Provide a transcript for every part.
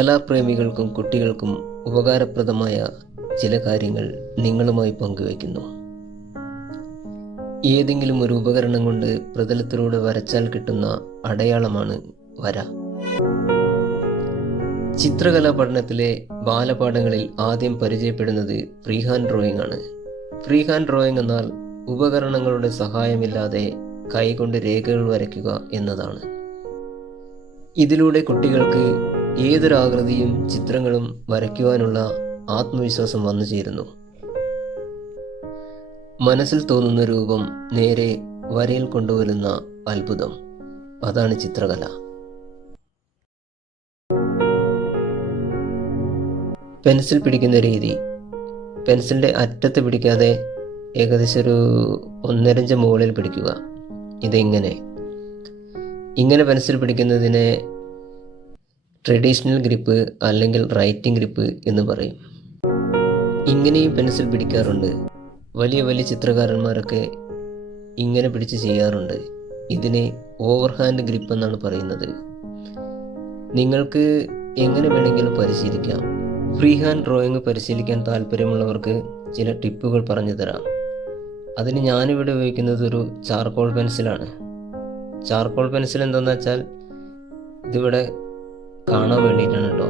കലാപ്രേമികൾക്കും കുട്ടികൾക്കും ഉപകാരപ്രദമായ ചില കാര്യങ്ങൾ നിങ്ങളുമായി പങ്കുവയ്ക്കുന്നു. ഏതെങ്കിലും ഒരു ഉപകരണം കൊണ്ട് പ്രതലത്തിലൂടെ വരച്ചാൽ കിട്ടുന്ന അടയാളമാണ് വര. ചിത്രകലാ പഠനത്തിലെ ബാലപാഠങ്ങളിൽ ആദ്യം പരിചയപ്പെടുന്നത് ഫ്രീ ഹാൻഡ് ഡ്രോയിങ് ആണ്. ഫ്രീ ഹാൻഡ് ഡ്രോയിങ് എന്നാൽ ഉപകരണങ്ങളുടെ സഹായമില്ലാതെ കൈകൊണ്ട് രേഖകൾ വരയ്ക്കുക എന്നതാണ്. ഇതിലൂടെ കുട്ടികൾക്ക് ഏതൊരാകൃതിയും ചിത്രങ്ങളും വരയ്ക്കുവാനുള്ള ആത്മവിശ്വാസം വന്നു ചേരുന്നു. മനസ്സിൽ തോന്നുന്ന രൂപം നേരെ വരയിൽ കൊണ്ടുവരുന്ന അത്ഭുതം. അതാണ് ചിത്രകല. പെൻസിൽ പിടിക്കുന്ന രീതി. പെൻസിലിന്റെ അറ്റത്ത് പിടിക്കാതെ ഏകദേശം ഒരു ഒന്നരഞ്ച് മുകളിൽ പിടിക്കുക. ഇതെങ്ങനെ? ഇങ്ങനെ പെൻസിൽ പിടിക്കുന്നതിനെ ട്രഡീഷണൽ ഗ്രിപ്പ് അല്ലെങ്കിൽ റൈറ്റിംഗ് ഗ്രിപ്പ് എന്ന് പറയും. ഇങ്ങനെയും പെൻസിൽ പിടിക്കാറുണ്ട്. വലിയ വലിയ ചിത്രകാരന്മാരൊക്കെ ഇങ്ങനെ പിടിച്ച് ചെയ്യാറുണ്ട്. ഇതിനെ ഓവർ ഹാൻഡ് ഗ്രിപ്പ് എന്നാണ് പറയുന്നത്. നിങ്ങൾക്ക് എങ്ങനെ വേണമെങ്കിലും പരിശീലിക്കാം. ഫ്രീ ഹാൻഡ് ഡ്രോയിങ് പരിശീലിക്കാൻ താല്പര്യമുള്ളവർക്ക് ചില ടിപ്പുകൾ പറഞ്ഞു തരാം. അതിന് ഞാനിവിടെ ഉപയോഗിക്കുന്നത് ഒരു ചാർക്കോൾ പെൻസിലാണ് ചാർക്കോൾ പെൻസിൽ എന്താണെന്ന് വെച്ചാൽ ഇതിവിടെ കാണാൻ വേണ്ടിയിട്ടാണ് കേട്ടോ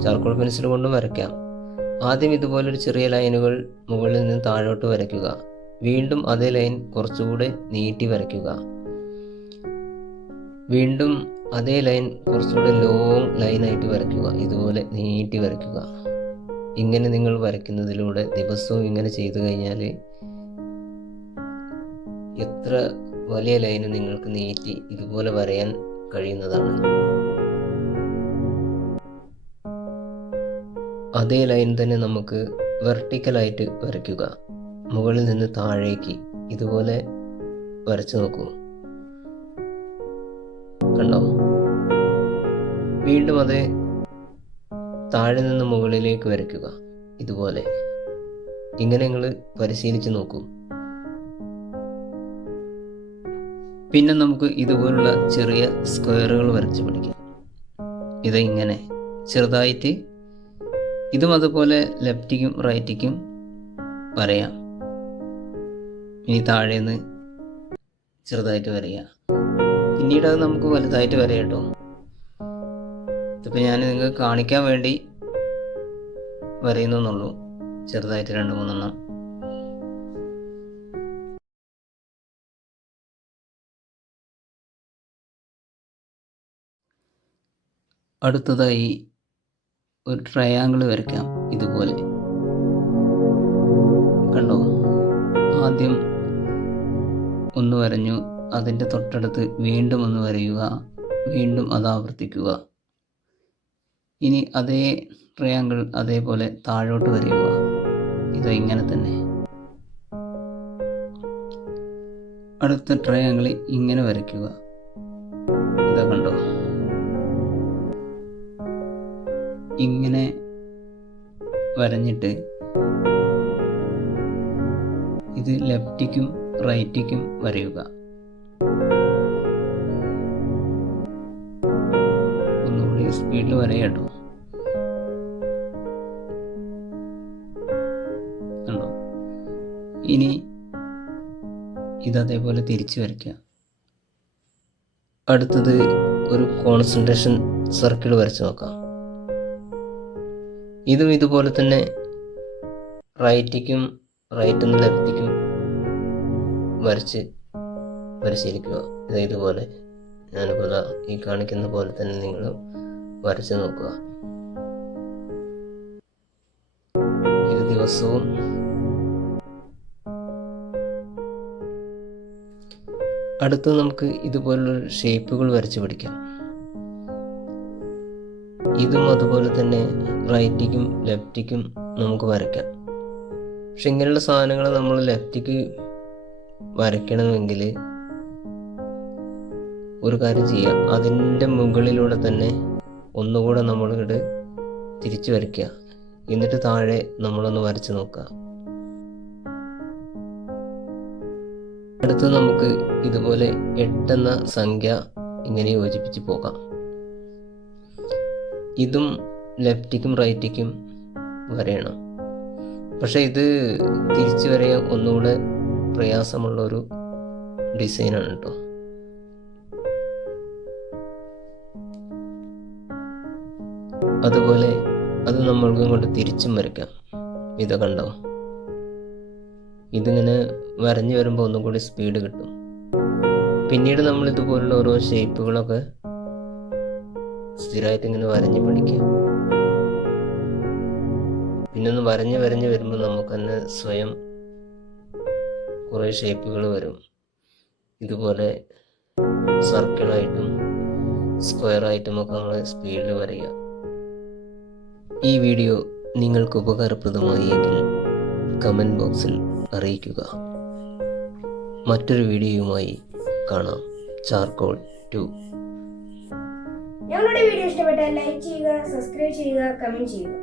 ചാർക്കോൾ പെൻസിൽ കൊണ്ടും വരയ്ക്കാം. ആദ്യം ഇതുപോലൊരു ചെറിയ ലൈനുകൾ മുകളിൽ നിന്ന് താഴോട്ട് വരയ്ക്കുക. വീണ്ടും അതേ ലൈൻ കുറച്ചുകൂടെ നീട്ടി വരയ്ക്കുക. വീണ്ടും അതേ ലൈൻ കുറച്ചുകൂടെ ലോങ് ലൈനായിട്ട് വരയ്ക്കുക. ഇതുപോലെ നീട്ടി വരയ്ക്കുക. ഇങ്ങനെ നിങ്ങൾ വരയ്ക്കുന്നതിലൂടെ ദിവസവും ഇങ്ങനെ ചെയ്തു കഴിഞ്ഞാൽ എത്ര വലിയ ലൈന് നിങ്ങൾക്ക് നീട്ടി ഇതുപോലെ വരയാൻ കഴിയുന്നതാണ്. അതേ ലൈൻ തന്നെ നമുക്ക് വെർട്ടിക്കലായിട്ട് വരയ്ക്കുക. മുകളിൽ നിന്ന് താഴേക്ക് ഇതുപോലെ വരച്ചു നോക്കൂ. കണ്ടോ? വീണ്ടും അതേ താഴെ നിന്ന് മുകളിലേക്ക് വരയ്ക്കുക. ഇതുപോലെ. ഇങ്ങനെ നിങ്ങൾ പരിശീലിച്ച് നോക്കൂ. പിന്നെ നമുക്ക് ഇതുപോലുള്ള ചെറിയ സ്ക്വയറുകൾ വരച്ച് പഠിക്കാം. ഇത് ഇങ്ങനെ. ചെറുതായിട്ട് ഇതും അതുപോലെ ലെഫ്റ്റിക്കും റൈറ്റിക്കും വരയാം. ഇനി താഴേന്ന് ചെറുതായിട്ട് വരയാം. പിന്നീട് അത് നമുക്ക് വലുതായിട്ട് വരയാം കേട്ടോ. ഇതിപ്പോൾ ഞാൻ നിങ്ങൾക്ക് കാണിക്കാൻ വേണ്ടി വരയുന്നുള്ളൂ ചെറുതായിട്ട് രണ്ട് മൂന്നെണ്ണം. അടുത്തതായി ഒരു ട്രയാങ്കിൾ വരയ്ക്കാം ഇതുപോലെ. കണ്ടോ? ആദ്യം ഒന്ന് വരഞ്ഞു അതിന്റെ തൊട്ടടുത്ത് വീണ്ടും ഒന്ന് വരയുക വീണ്ടും അത് ആവർത്തിക്കുക. ഇനി അതേ ട്രയാങ്കിൾ അതേപോലെ താഴോട്ട് വരയുക. ഇത് ഇങ്ങനെ തന്നെ. അടുത്ത ട്രയാങ്കിൾ ഇങ്ങനെ വരയ്ക്കുക. ഇതാ കണ്ടോ? ഇങ്ങനെ വരഞ്ഞിട്ട് ഇത് ലെഫ്റ്റിക്കും റൈറ്റിക്കും വരയുക. ഒന്നുകൂടി സ്പീഡിൽ വരയാട്ടോ കണ്ടോ? ഇനി ഇത് അതേപോലെ തിരിച്ചു വരയ്ക്കുക അടുത്തത് ഒരു കോൺസെൻട്രേഷൻ സർക്കിൾ വരച്ച് നോക്കാം. ഇതും ഇതുപോലെ തന്നെ റൈറ്റിക്കും റൈറ്റ് നിന്ന് ലെഫ്റ്റിക്കും വരച്ച് പരിശീലിക്കുക. ഇത് ഇതുപോലെ ഞാനിപ്പോൾ ഈ കാണിക്കുന്ന പോലെ തന്നെ നിങ്ങൾ വരച്ച് നോക്കുക. ഇത് ദിവസവും അടുത്ത് നമുക്ക് ഇതുപോലുള്ള ഷേപ്പുകൾ വരച്ച് പഠിക്കാം ഇതും അതുപോലെ തന്നെ റൈറ്റിക്കും ലെഫ്റ്റിക്കും നമുക്ക് വരയ്ക്കാം. പക്ഷെ ഇങ്ങനെയുള്ള സാധനങ്ങൾ നമ്മൾ ലെഫ്റ്റിക്ക് വരയ്ക്കണമെങ്കിൽ ഒരു കാര്യം ചെയ്യാം. അതിന്റെ മുകളിലൂടെ തന്നെ ഒന്നുകൂടെ നമ്മളിങ്ങോട്ട് തിരിച്ചു വരയ്ക്കുക. എന്നിട്ട് താഴെ നമ്മളൊന്ന് വരച്ച് നോക്കുക. അടുത്ത് നമുക്ക് ഇതുപോലെ എട്ടെന്ന സംഖ്യ ഇങ്ങനെ യോജിപ്പിച്ച് പോകാം. ഇതും ലെഫ്റ്റിക്കും റൈറ്റിക്കും വരയണം. പക്ഷേ ഇത് തിരിച്ചു വരയാൻ ഒന്നുകൂടെ പ്രയാസമുള്ള ഒരു ഡിസൈനാണ് കേട്ടോ. അതുപോലെ അത് നമ്മൾക്ക് ഇങ്ങോട്ട് തിരിച്ചും വരയ്ക്കാം. ഇത് കണ്ടോ? ഇതിങ്ങനെ വരഞ്ഞു വരുമ്പോൾ ഒന്നും കൂടി സ്പീഡ് കിട്ടും. പിന്നീട് നമ്മൾ ഇതുപോലുള്ള ഓരോ ഷേപ്പുകളൊക്കെ സ്ഥിരമായിട്ട് ഇങ്ങനെ വരഞ്ഞ് പഠിക്കുക പിന്നെ ഒന്ന് വരഞ്ഞ് വരഞ്ഞ് വരുമ്പോൾ നമുക്ക് തന്നെ സ്വയം കുറേ ഷേപ്പുകൾ വരും. ഇതുപോലെ സർക്കിളായിട്ടും സ്ക്വയറായിട്ടും ഒക്കെ നമ്മൾ സ്പീഡിൽ വരയ്ക്കുക. ഈ വീഡിയോ നിങ്ങൾക്ക് ഉപകാരപ്രദമായി എങ്കിൽ കമന്റ് ബോക്സിൽ അറിയിക്കുക. മറ്റൊരു വീഡിയോയുമായി കാണാം. ചാർക്കോൾ ടു ഞങ്ങളുടെ വീഡിയോ ഇഷ്ടപ്പെട്ടാൽ ലൈക്ക് ചെയ്യുക സബ്സ്ക്രൈബ് ചെയ്യുക കമന്റ് ചെയ്യുക.